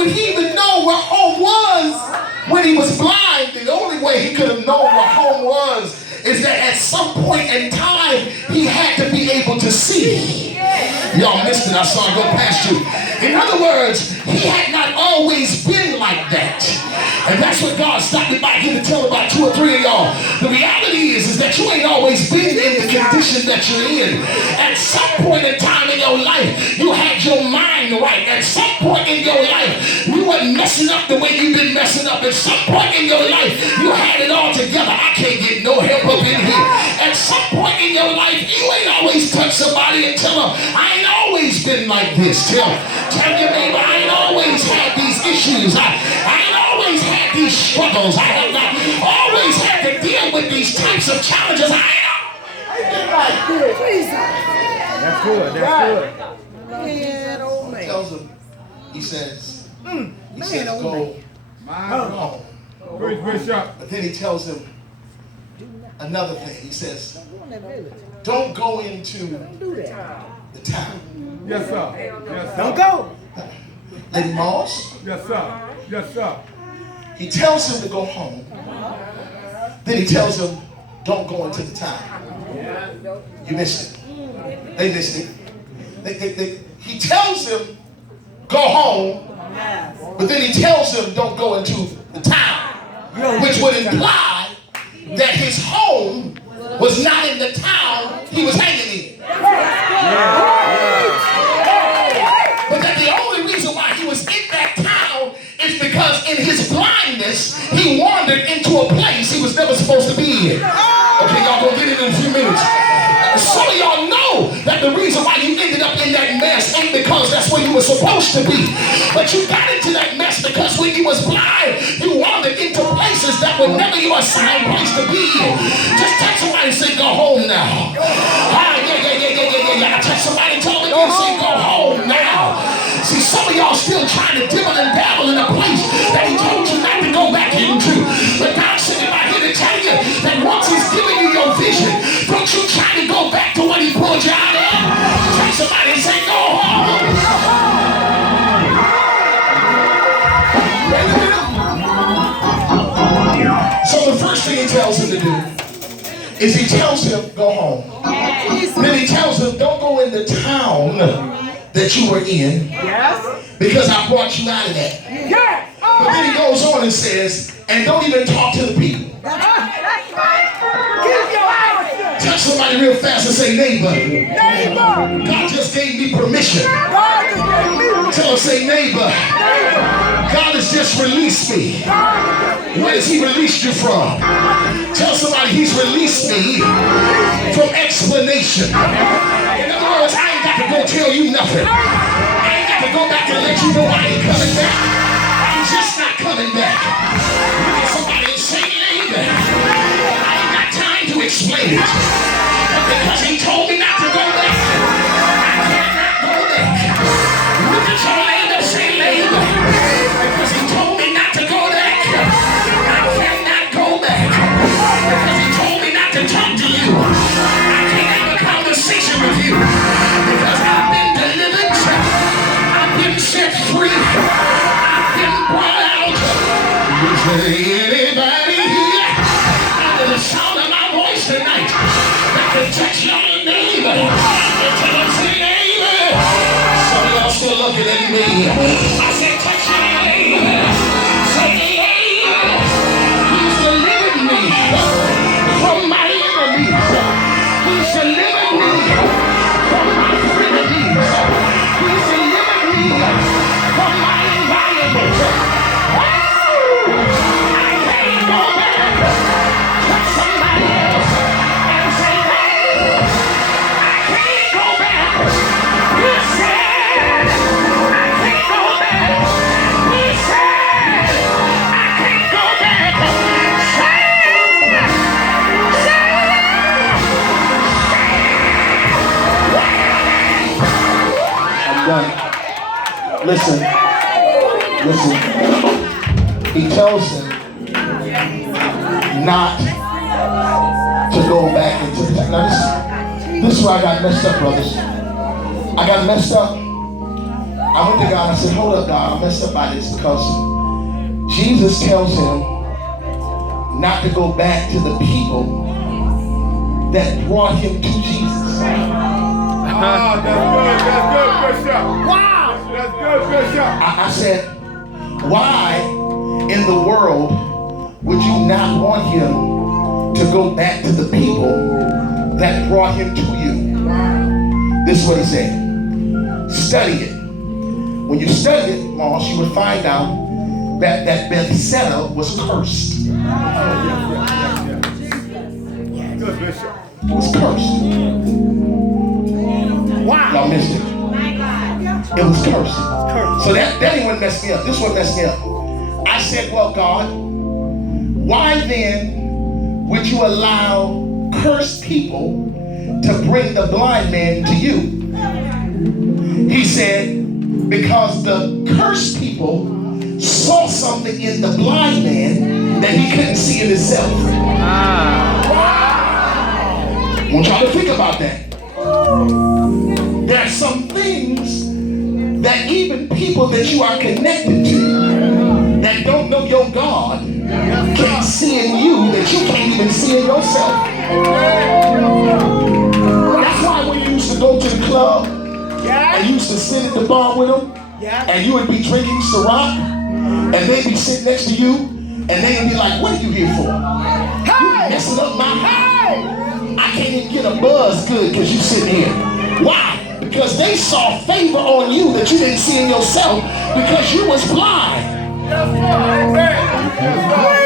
would he even know where home was when he was blind? The only way he could have known where home was is that at some point in time, he had to be able to see. Y'all missed it, I saw it go past you. In other words, he had not always been like that. And that's what God stopped me by here to tell about 2 or 3 of y'all. The reality is that you ain't always been in the condition that you're in. At some point in time in your life, you had your mind right. At some point in your life, you weren't messing up the way you've been messing up. At some point in your life, you had it all together. I can't get no help up in here. At some point in your life, you ain't always touched somebody and tell them, I ain't always been like this. Tell your neighbor, I ain't always had these issues. I ain't always had these struggles. I have not always had to deal with these types of challenges. That's good. Man, oh man. He tells him, he says, go home. But then he tells him another thing. He says, don't go into the town. Yes, sir. Yes, sir. Don't go. Lady Moss? Yes, sir. Yes, sir. He tells him to go home. Then he tells him, don't go into the town. You missed it. They missed it. He tells him, go home. But then he tells him, don't go into the town. Which would imply that his home was not in the town he was hanging in. But that the only reason why he was in that town is because in his blindness, he wandered into a place he was never supposed to be in. Okay, y'all gonna get it in a few minutes. Some of y'all know that the reason why you ended up in that mess ain't because that's where you were supposed to be. But you got into that mess because when you was blind, you wandered into places that were never your assigned place to be in. Just touch somebody and say, go home now. I touch somebody and tell them again, say, go home now. See, some of y'all still trying to dibble and dabble in a place that he told you not to go back into. But God's sitting right here to tell you that once he's giving you your vision, don't you try to go back to what he pulled you out of. Touch somebody and say, go home. So the first thing he tells him to do is he tells him, go home. Then he tells him, don't go in the town that you were in, because I brought you out of that. But then he goes on and says, and don't even talk to the people. Touch somebody real fast and say, neighbor. God just gave me permission. Tell him, say, neighbor. God has just released me. Where has he released you from? Tell somebody he's released me from explanation. In other words, I ain't got to go tell you nothing. I ain't got to go back and let you know I ain't coming back. I'm just not coming back. Look at somebody and say, neighbor, I ain't got time to explain it. But because he told me not to go back, I cannot go back. Look at your neighbor, say, neighbor, because he told me not to go back, I cannot go back. Because he told me not to talk to you, I can't have a conversation with you. Because I've been delivered, I've been set free, I've been brought out. Is there anybody here under the sound of my voice tonight that can touch your neighbor and tell them, say, neighbor? Some of y'all still looking at me. I said, touch your neighbor. Say, neighbor, he's delivered me from my enemies. He's delivered me from my frenemies. He's delivered me from my environment. I can't go back. Touch somebody else and say, hey, I can't go back. He said, I can't go back. He said, I can't go back. I'm done. Listen. He tells him not to go back into the town. Now this is where I got messed up, brothers. I got messed up I went to God and I said, hold up, God, I'm messed up by this because Jesus tells him not to go back to the people that brought him to Jesus. Ah, that's good, Bishop. Wow. That's good, Bishop. I said, why in the world would you not want him to go back to the people that brought him to you? This is what he said. Study it. When you study it, Moss, you would find out that Bethsaida was cursed. Good, Bishop. It was cursed. Wow. Y'all missed it. It was cursed. So that ain't what messed me up. This one messed me up. I said, well, God, why then would you allow cursed people to bring the blind man to you? He said, because the cursed people saw something in the blind man that he couldn't see in himself. I want y'all to think about that. There are some things that even people that you are connected to that don't know your God can see in you that you can't even see in yourself. That's why when you used to go to the club and you used to sit at the bar with them and you would be drinking Ciroc and they'd be sitting next to you and they'd be like, what are you here for? You messing up my house. I can't even get a buzz good because you sitting here. Why? Because they saw favor on you that you didn't see in yourself because you was blind. Yes, sir.